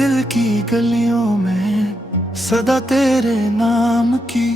दिल की गलियों में सदा तेरे नाम की,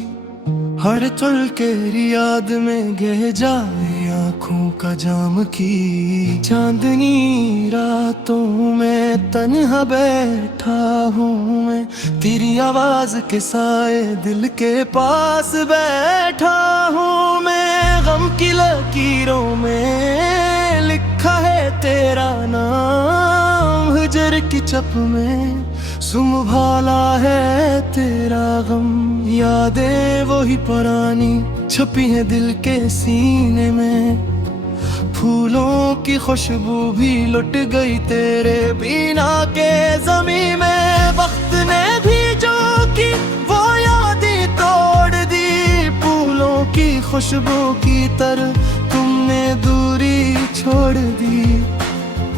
हर चल के याद में गह जाए आँखों का जाम की। चांदनी रातों में तन्हा बैठा हूँ मैं, तेरी आवाज के साए दिल के पास बैठा हूँ मैं। गम की लकीरों में लिखा है तेरा नाम, हिजर की चप में संभाला है तेरा गम। यादें वही पुरानी छपी है दिल के सीने में, फूलों की खुशबू भी लुट गई तेरे बिना के ज़मीं में। वक्त ने भी जो की वो यादें तोड़ दी, फूलों की खुशबू की तरह तुमने दूरी छोड़ दी।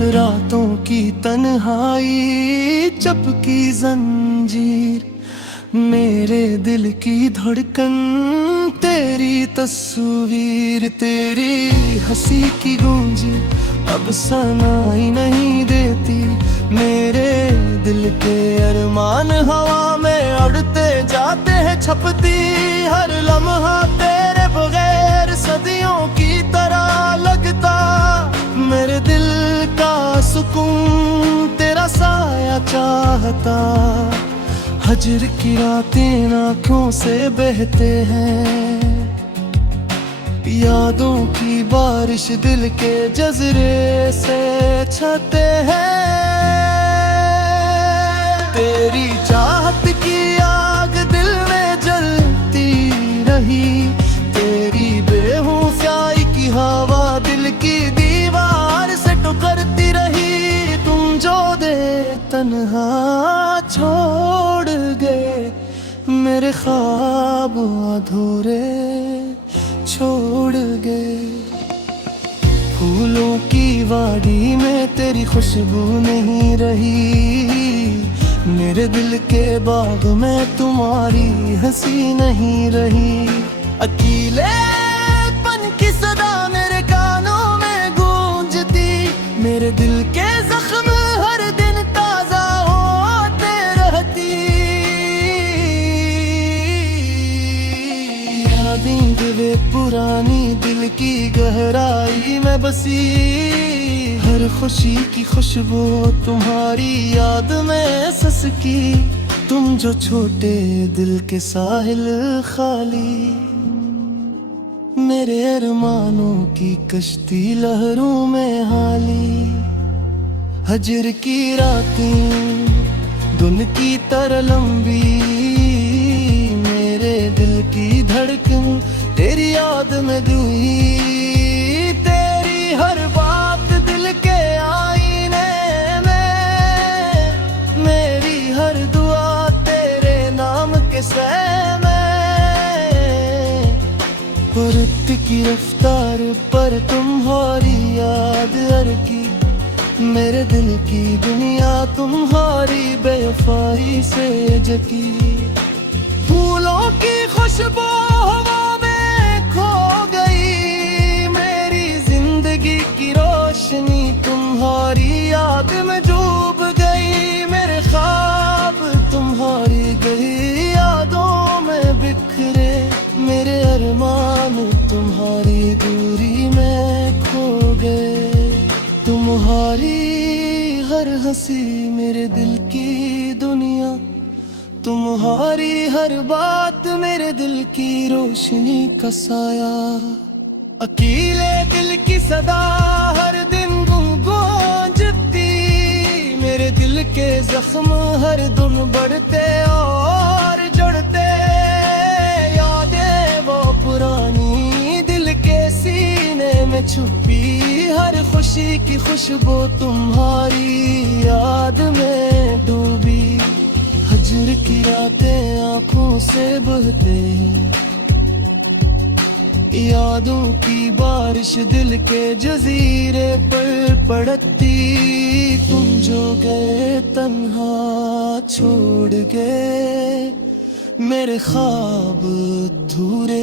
रातों की तन्हाई चपकी जंजीर, मेरे दिल की धड़कन तेरी तस्वीर। तेरी हंसी की गूंज अब सुनाई नहीं देती, मेरे दिल के अरमान हवा में उड़ते जाते हैं छपती। हर लम्हा तेरे बगैर सदियों की तरह लगता, मेरे दिल का सुकून तेरा साया चाहता। हजर की रातें आँखों से बहते हैं, यादों की बारिश दिल के जज़रे से छाते हैं। तेरी चाहत की आग दिल में जलती रही, तेरी बेहोशाई की हवा दिल की दीवार से टकराती रही। तुम जो दे तन्हा छोड़ गए, मेरे ख्वाब अधूरे छोड़ गए। फूलों की वाड़ी में तेरी खुशबू नहीं रही, मेरे दिल के बाग में तुम्हारी हंसी नहीं रही। अकेलेपन की सदा मेरे कानों में गूंजती, मेरे दिल के जख्म हर दिन ताजा होते रहती। यादें वे पुरानी दिल की गहराई में बसी, हर खुशी की खुशबू तुम्हारी याद में ससकी। तुम जो छोटे दिल के साहिल खाली, मेरे अरमानों की कश्ती लहरों में हाली। हजर की रातें दिन की तरह लंबी, मेरे दिल की धड़कन तेरी याद में दुई। तेरी हर बात दिल के आईने में, मेरी हर दुआ तेरे नाम के सह में। वक्त की रफ्तार पर तुम्हारी याद हर की, मेरे दिल की दुनिया तुम्हारी बेवफाई से जकी। फूलों की खुशबू हवा में खो गई, मेरी जिंदगी की रोशनी तुम्हारी याद में डूब गई। मेरे ख्वाब तुम्हारी गई यादों में बिखरे, मेरे अरमान तुम्हारी दूरी में खो गए। तुम्हारी हर हंसी मेरे दिल की दुनिया, तुम्हारी हर बात मेरे दिल की रोशनी का साया। अकेले दिल की सदा हर दिन गूंजती, मेरे दिल के जख्म हर दिन बढ़ते और जुड़ते। यादें वो पुरानी दिल के सीने में छुपी, हर खुशी की खुशबू तुम्हारी याद में डूबी। हजर की रातें आँखों से बहते हैं, यादों की बारिश दिल के जजीरे पर पड़ती। तुम जो गए तन्हा छोड़ गए, मेरे ख्वाब अधूरे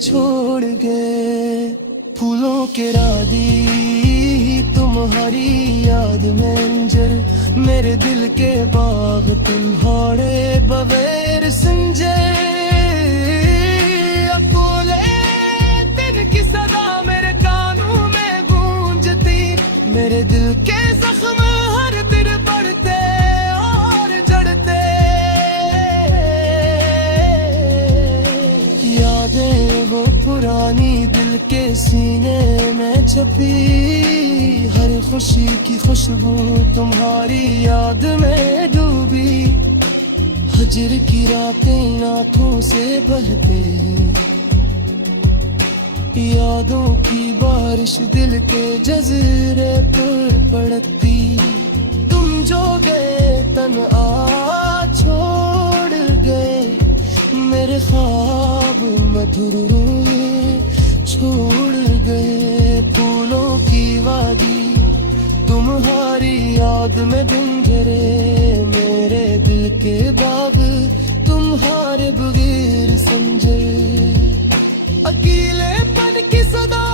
छोड़ गए। फूलों के राधी तुम्हारी याद में अंजर मेरे दिल के बाग तुम्हारे बगैर समझे अकोले दिन की सदा मेरे कानों में गूंजती। मेरे दिल के जख्म हर दिन बढ़ते और जड़ते, यादें वो पुरानी दिल के सीने में छपी। हर खुशी की खुशबू तुम्हारी याद में डूबी। हजर की रातें आंखों से बहते, यादों की बारिश दिल के जज़ीरे पर पड़ती। तुम जो गए तन्हा छोड़ गए, मेरे ख्वाब मधुर छोड़ गए। फूलों की वादी तुम्हारी याद में ढूंढरे, मेरे दिल के बाग तुम्हारे बगैर समझे। अकेलेपन की सदा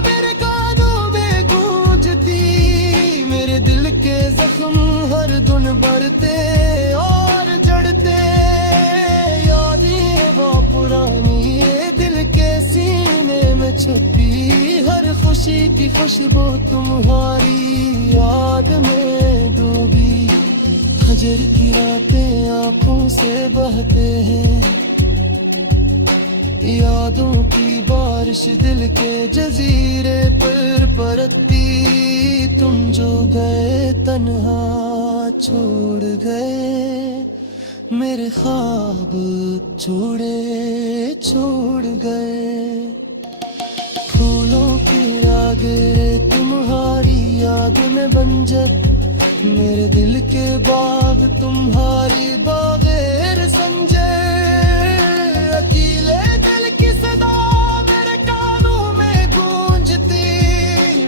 मेरे कानों में गूंजती। मेरे दिल के जख्म हर दिन बढ़ते और जड़ते। यादें वो पुरानी ये दिल के सीने में छुपी। हर खुशी की खुशबू तुम्हारी याद में डूबी। हजर की रातें आंखों से बहते हैं, यादों की बारिश दिल के जजीरे पर परती। तुम जो गए तन्हा छोड़ गए, मेरे ख्वाब छोड़ गए। फूलों की रागरे तुम्हारी याद में बंजर, मेरे दिल के बाग तुम्हारी बगैर समझे। अकेले दिल की सदा मेरे कानों में गूंजती।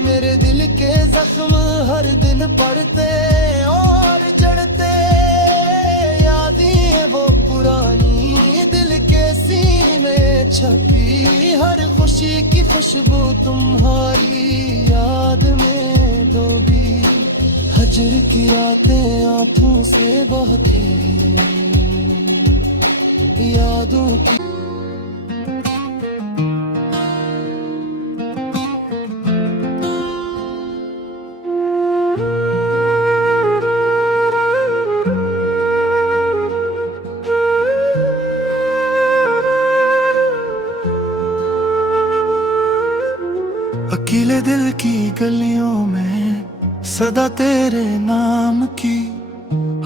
मेरे दिल के जख्म हर दिन पड़ते और जड़ते। यादें वो पुरानी दिल के सीने में छपी। हर खुशी की खुशबू तुम्हारी याद में डूबी। हजर की रातें आंखों से बहती, यादों की। अकेले दिल की गलियों में सदा तेरे नाम की।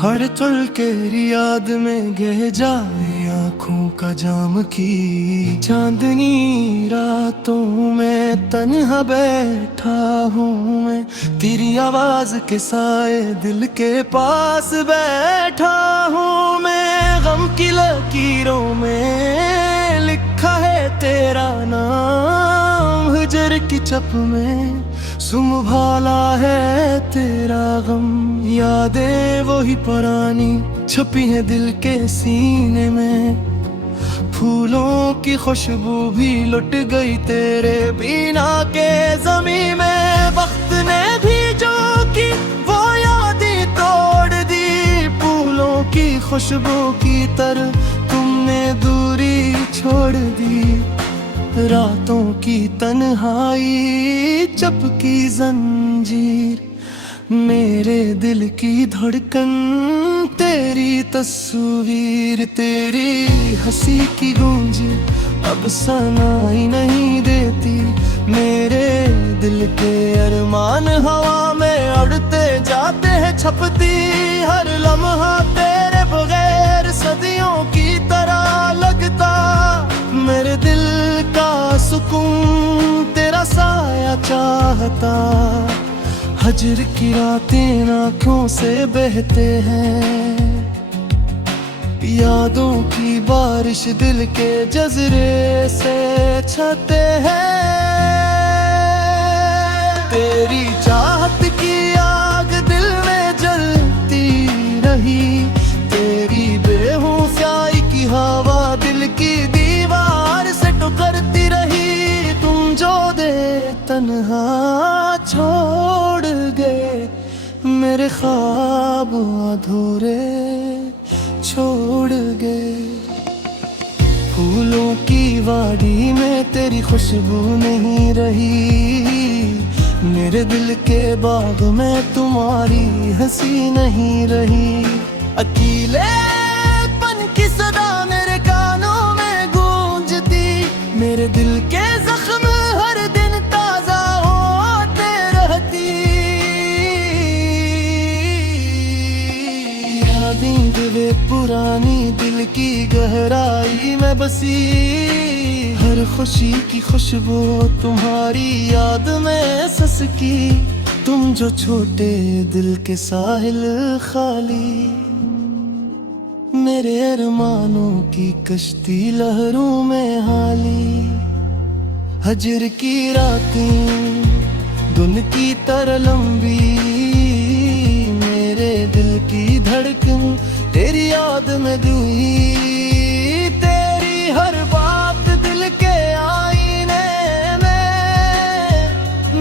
हर चल के याद में गह जाए आँखों का जाम की। चांदनी रातों में तन्हा बैठा हूँ मैं, तेरी आवाज के साए दिल के पास बैठा हूँ मैं। गम की लकीरों में लिखा है तेरा नाम, हजर की चप में संभाला है तेरा गम। यादें वही पुरानी छपी है दिल के सीने में। फूलों की खुशबू भी लुट गई तेरे बिना के ज़मीं में। वक्त ने भी जो की वो यादें तोड़ दी। फूलों की खुशबू की तरह तुमने दूरी छोड़ दी। रातों की तन्हाई चपकी जंजीर, मेरे दिल की धड़कन तेरी तस्वीर। तेरी हंसी की गूंज अब सुनाई नहीं देती। मेरे दिल के अरमान हवा में उड़ते जाते हैं छपती। हर लम्हा तेरे बगैर सदियों की तरह लगता। मेरे दिल का सुकून तेरा साया चाहता। हजर की रातें आँखों से बहते हैं, यादों की बारिश दिल के जज़रे से छाते हैं। तेरी चाहत की आग दिल में जलती रही। तेरी बेहोशाई की हवा दिल की दीवार से टकराती रही। तुम जो दे तन्हा छोड़ गए, मेरे ख्वाब अधूरे छोड़ गए। फूलों की वाड़ी में तेरी खुशबू नहीं रही, मेरे दिल के बाग में तुम्हारी हंसी नहीं रही। अकेलेपन की सदा मेरे कानों में गूंजती, मेरे दिल के जख्म हर दिन ताजा होते रहती। यादें वे पुरानी दिल की गहराई में बसी, हर खुशी की खुशबू तुम्हारी याद में ससकी। तुम जो छोटे दिल के साहिल खाली, मेरे अरमानों की कश्ती लहरों में हाली। हजर की रातें दिन की तरह लंबी, मेरे दिल की धड़कन तेरी याद में दुई। तेरी हर बात दिल के आईने में,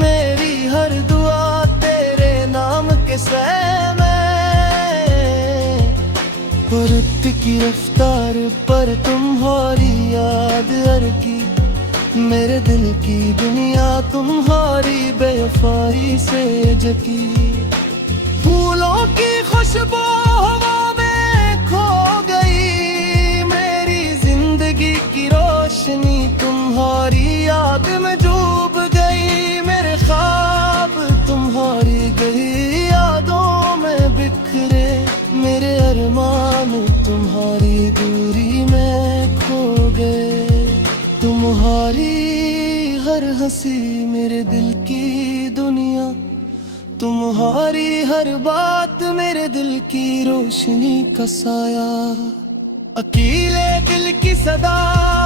मेरी हर दुआ तेरे नाम के सह में। वक्त की रफ्तार पर तुम्हारी याद अरकी, मेरे दिल की दुनिया तुम्हारी बेवफाई से जकी। फूलों की खुशबू हवा में खो गई, मेरी जिंदगी की रोशनी तुम्हारी याद में डूब गई। मेरे ख्वाब तुम्हारी गई यादों में बिखरे, मेरे अरमान तुम्हारी दूरी में खो गए। तुम्हारी हर हंसी मेरे दिल की दुनिया, तुम्हारी हर बात मेरे दिल की रोशनी का साया। अकेले दिल की सदा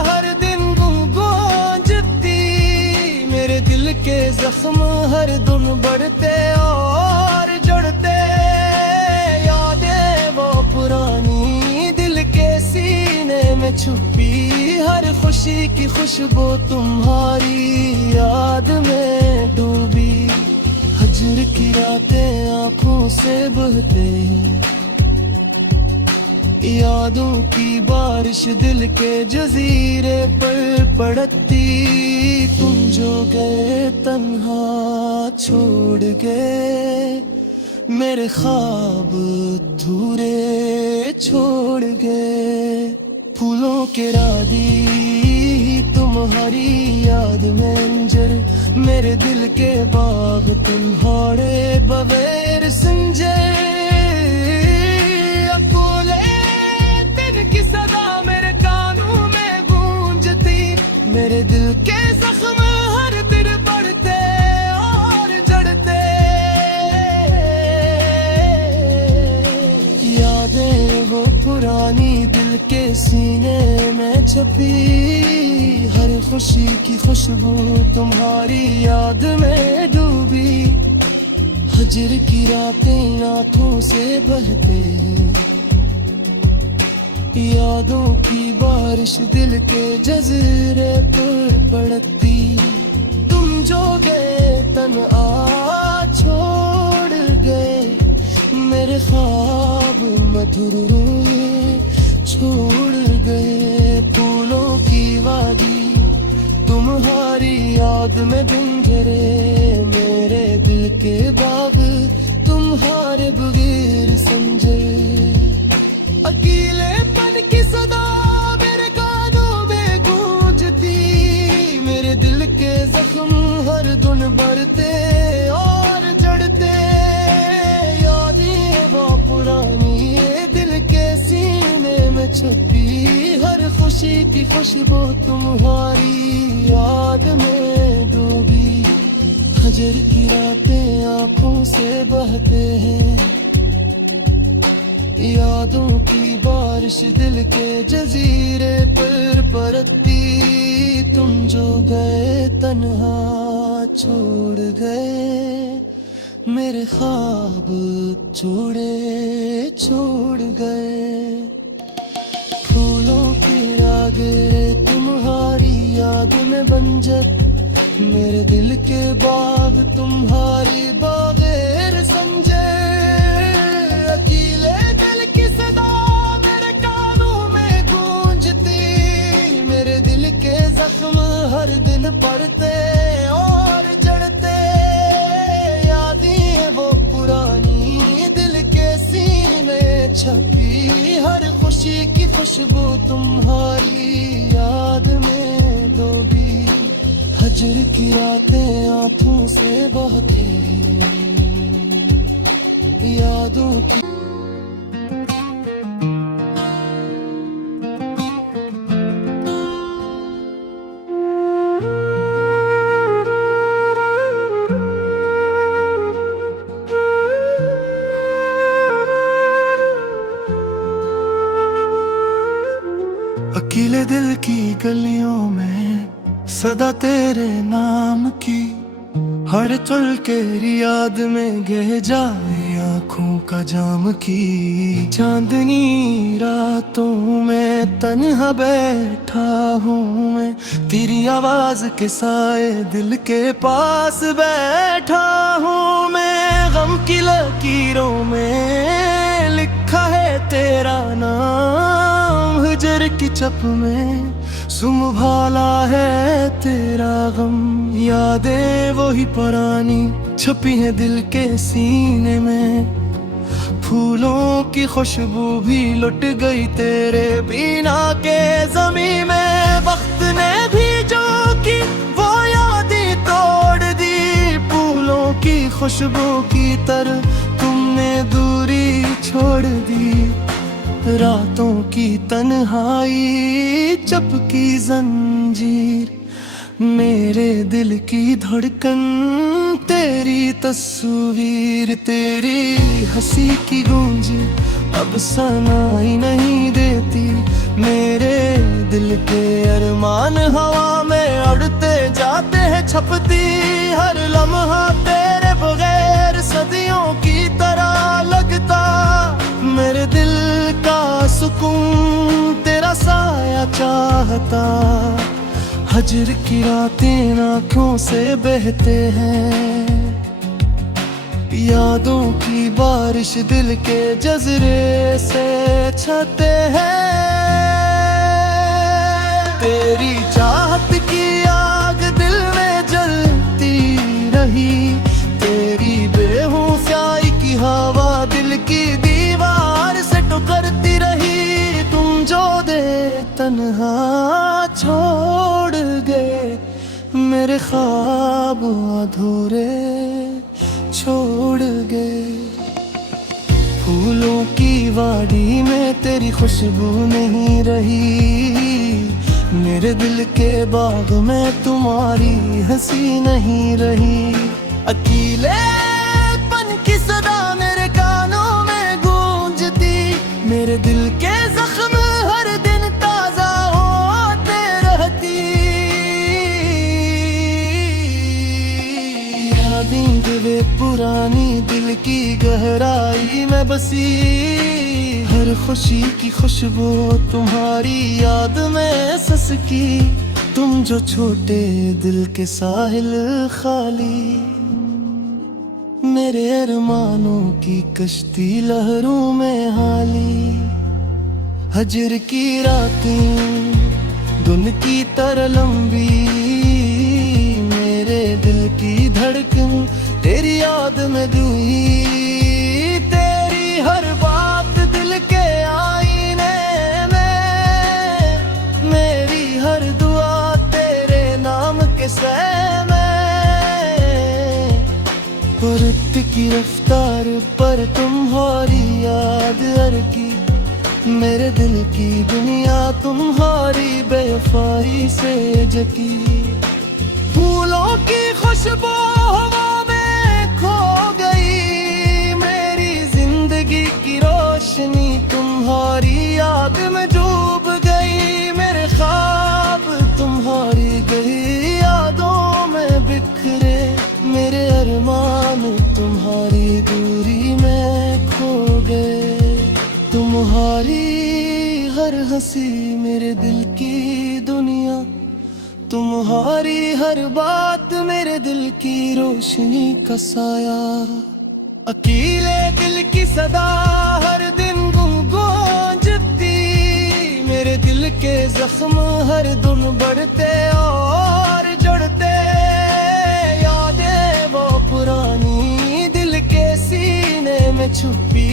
हर दिन गूंजती, मेरे दिल के जख्म हर दिन बढ़ते और जड़ते। यादें वो पुरानी दिल के सीने में छुपी, हर खुशी की खुशबू तुम्हारी याद में डूबी। हजर की रातें आंखों से बहते ही, यादों की बारिश दिल के जजीरे पर पड़ती। तुम जो गए तन्हा छोड़ गए, मेरे ख्वाब अधूरे छोड़ गए। फूलों के रादी तुम्हारी याद में अंजर, मेरे दिल के बाग तुम्हारे बगैर संजय। अकोले दिन की सदा मेरे कानों में गूंजती, मेरे दिल के जख्म हर दिन बढ़ते और जड़ते। यादें वो पुरानी दिल के सीने में छपी, हर खुशी की खुशबू तुम्हारी याद में डूबी। हजर की रातें आंखों से बहते, यादों की बारिश दिल के जज़ीरे पर पड़ती। तुम जो गए तन्हा छोड़ गए, मेरे ख्वाब मधुर छोड़ गए। फूलों की वादी तुम्हारी याद में बिंजरे, मेरे दिल के बाग तुम्हारे बगैर संजय। अकेलेपन की सदा मेरे कानों में गूंजती, मेरे दिल के जख्म हर दिन बढ़ते और जड़ते। यादें वो पुरानी ये दिल के सीने में छुपी, हर खुशी की खुशबू तुम्हारी याद में डूबी। हजर की रातें आंखों से बहते हैं, यादों की बारिश दिल के जजीरे पर बरती। तुम जो गए तन्हा छोड़ गए, मेरे ख्वाब छोड़ गए। फूलों की रागें तुम्हारी याद में बंजर, मेरे दिल के बाग तुम्हारी बागेर संजय। खुशबू तुम्हारी याद में डूबी, हजर की रातें आंखों से बहती यादों की। अकेले दिल की गलियों में सदा तेरे नाम की, हर चल के याद में गह जाए आँखों का जाम की। चांदनी रातों में तन्हा बैठा हूँ मैं, तेरी आवाज के साए दिल के पास बैठा हूँ मैं। गम की लकीरों में लिखा है तेरा नाम, हजर की चप में संभाला है तेरा गम। यादें वही पुरानी छपी हैं दिल के सीने में, फूलों की खुशबू भी लुट गई तेरे बिना के ज़मीं में। वक्त ने भी जो की वो यादें तोड़ दी, फूलों की खुशबू की तरह तुमने दूरी छोड़ दी। रातों की तन्हाई चपकी जंजीर, मेरे दिल की धड़कन तेरी तस्वीर। तेरी हंसी की गूंज अब सुनाई नहीं देती, मेरे दिल के अरमान हवा में उड़ते जाते हैं छपती। हर लम्हा तेरे बगैर सदियों की तरह लगता, मेरे दिल का सुकून तेरा साया चाहता। हजर की रातें आँखों से बहते हैं, यादों की बारिश दिल के जज़रे से छाते हैं। तेरी चाहत की आग दिल में जलती रही, तेरी बेहोशाई की हवा दिल की दीवार से टकराती रही। तुम जो दे तन्हा छोड़ गए, मेरे ख्वाब अधूरे छोड़ गए। फूलों की वाड़ी में तेरी खुशबू नहीं रही, मेरे दिल के बाग में तुम्हारी हंसी नहीं रही। अकेलेपन की सदा मेरे कानों में गूंजती, मेरे दिल के जख्म हर दिन ताजा होते रहती। यादें वे पुरानी दिल की गहराई में बसी, हर खुशी की खुशबू तुम्हारी याद में ससकी। तुम जो छोटे दिल के साहिल खाली, मेरे अरमानों की कश्ती लहरों में हाली। हजर की रातें दिन की तरह लंबी, मेरे दिल की धड़कन तेरी याद में दूई। तेरी हर बात दिल के आईने में, मेरी हर दुआ तेरे नाम के सह में। वक्त की रफ्तार पर तुम्हारी याद अरकी, मेरे दिल की दुनिया तुम्हारी बेवफाई से जकी। फूलों की खुशबू हवा में खो गई, मेरी जिंदगी की रोशनी तुम्हारी याद में डूब गई। मेरे ख्वाब तुम्हारी गई यादों में बिखरे, मेरे अरमान तुम्हारी दूरी में खो गए। तुम्हारी हर हंसी मेरे दिल की दुनिया, तुम्हारी हर बात मेरे दिल की रोशनी का साया। अकेले दिल की सदा हर दिन गूंजती, मेरे दिल के जख्म हर दिन बढ़ते और जुड़ते। यादें वो पुरानी दिल के सीने में में छुपी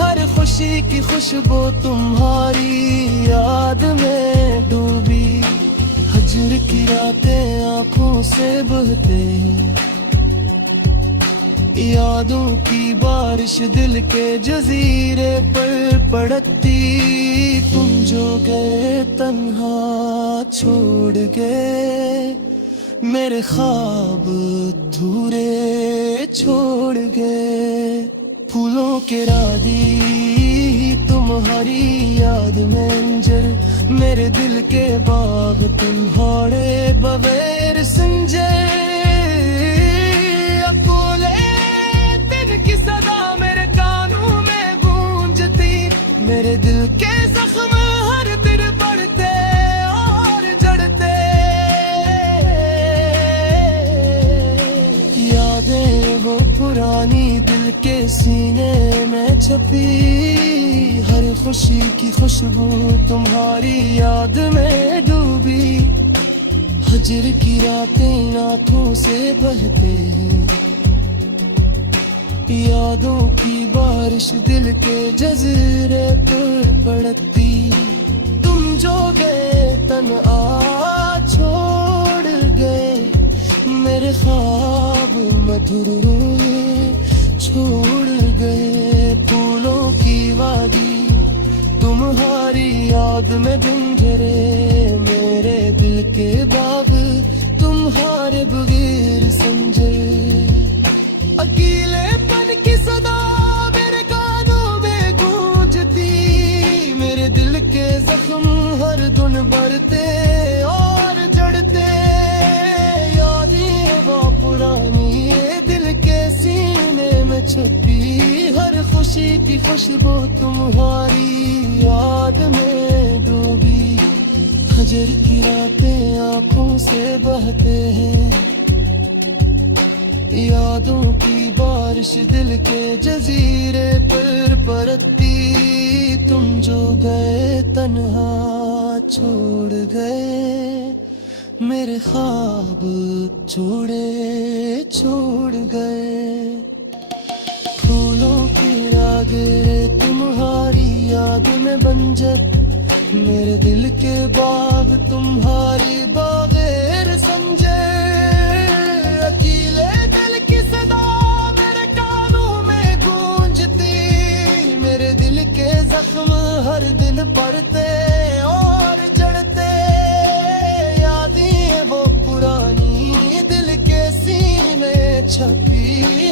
हर खुशी की खुशबू तुम्हारी याद में डूबी। हजर की रातें आंखों से बहते यादों की बारिश दिल के जजीरे पर पड़ती। तुम जो गए तन्हा छोड़ गए मेरे ख्वाब अधूरे छोड़ गए। फूलों के राधी तुम्हारी याद में अंजर मेरे दिल के बाग तुम्हारे बगैर संजय। की सदा मेरे कानों में गूंजती मेरे दिल के जख्म हर दिन बढ़ते और जड़ते। यादें वो पुरानी दिल के सीने में छपी हर खुशी की खुशबू तुम्हारी याद में डूबी। हजर की रातें आंखों से बहते यादों की बारिश दिल के जज़ीरे पर पड़ती। तुम जो गए तन्हा छोड़ गए मेरे ख्वाब मधुर छोड़ गए। फूलों की वादी तुम्हारी याद में गुंजरे मेरे दिल के बाग तुम्हारे बगैर संजर। अकेलेपन की सदा मेरे कानों में गूंजती मेरे दिल के जख्म हर दिन बढ़ते और जड़ते। यादें वो पुरानी ये दिल के सीने में छुपी हर खुशी की खुशबू तुम्हारी याद में डूबी। हजर की रातें आंखों से बहते हैं यादों की बारिश दिल के जजीरे पर पड़ती। तुम जो गए तन्हा छोड़ गए मेरे ख्वाब छोड़ गए। फूलों की रागें तुम्हारी याद में बंजर मेरे दिल के बाग तुम्हारी बागेर संजय। अकेले दिल की सदा मेरे कानों में गूंजती मेरे दिल के जख्म हर दिन पड़ते और जड़ते। यादें वो पुरानी दिल के सीने में छपी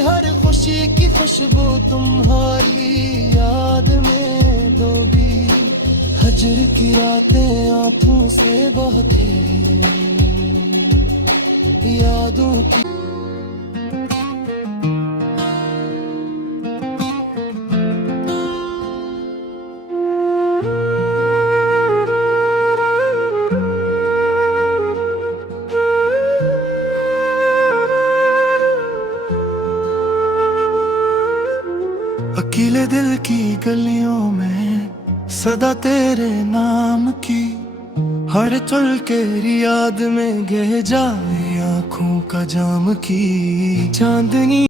हर खुशी की खुशबू तुम्हारी याद में डूबी। हजर की रातें आंखों से बहती यादों की। अकेले दिल की गलियों में सदा तेरे नाम की हर चल के याद में गह जाए आँखों का जाम की चांदनी।